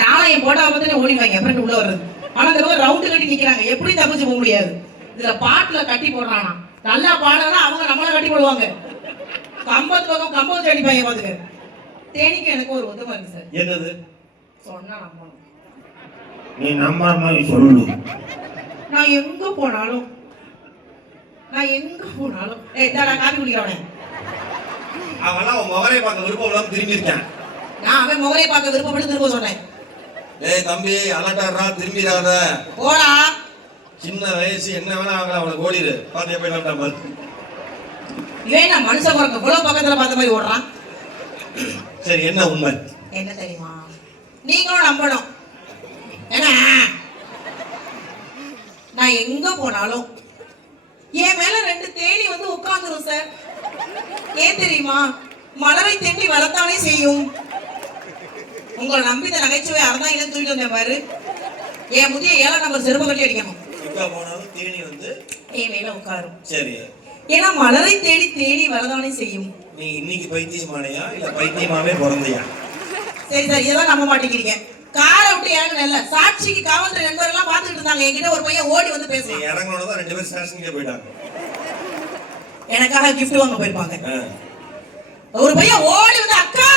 நானும் என் போட்டோ பார்த்து ஓடிவாங்க அப்புறம் உள்ள வர்றது. ஆனா இந்த பக்கம் ரவுண்டு கட்டி நிக்கிறாங்க, எப்படி தப்பிச்சு போக முடியாது. இதுல பாட்டுல கட்டி போடுறானா, நல்லா பாடுறா அவங்க நம்மள கட்டி போடுவாங்க. கம்பத்து பக்கம் கம்பத்து அடிப்பாங்க பாத்துக்க. தேனிக்கு எனக்கு ஒரு உதவ இருக்கு சார். என்னது சொன்னா நம்பணும். நீ நம்புற மாதிரி சொல்லு. நான் எங்க போனாலும் இந்தாடா காபி குடிக்கிறவனே. அவெல்லாம் உன் முகரை பார்க்க விருப்பம் இல்லாம திரும்பி இருக்கான். நான் அவன் முகரை பார்க்க விருப்பப்பட்டு திரும்ப சொன்னேன். ஏய் தம்பி அலட்டாடுறா, திரும்பிடாத. போடா. சின்ன வயசு என்ன வேணா ஆகலாம், அவனுக்கு ஓடிடு. பாத்தியா போயிடலாம் பாரு. இவன் நான் மனுஷன் பிறக்க இவ்வளவு பக்கத்துல பார்த்த மாதிரி ஓடுறான். சரி என்ன உண்மை? என்ன தெரியுமா, நீங்களும் நம்பணும். ஏன்னா நான் எங்க போனாலும் என் மேல 2 தேனி வந்து உட்கார்ந்துரும் சார். ஏன் தெரியுமா, மலரை தேடி வளர்த்தானே செய்யும். உங்களை நம்பி இந்த நகைச்சுவை அறதான் இல்லை தூக்கிட்டு வந்தேன் பாரு. என் முதிய 7ஆம் நம்பர் செருப்பு கட்டி அடிக்கணும். எங்க போனாலும் தேனி வந்து என் மேல உட்காரும். சரி, ஏன்னா மலரை தேடி தேடி வரதானே செய்யும். நீ இன்னைக்கு பைத்தியமானையா இல்ல பைத்தியமாவே பிறந்தையா? சரி சார், இதெல்லாம் நம்ப மாட்டேங்கிறீங்க. காரை விட்டு ஏங்கல, சாட்சிக்கு காவல்துறை நண்பர்கள் எல்லாம் பாத்துக்கிட்டு இருந்தாங்க. என்கிட்ட ஒரு பையன் ஓடி வந்து பேசுறான். இறங்கணும்தான் 2 பேரும் ஸ்டேஷனுக்கே போயிட்டாங்க. எனக்காக கிஃப்ட் வாங்க போயிருப்பாங்க. ஒரு பையன் ஓடி வந்து, அக்கா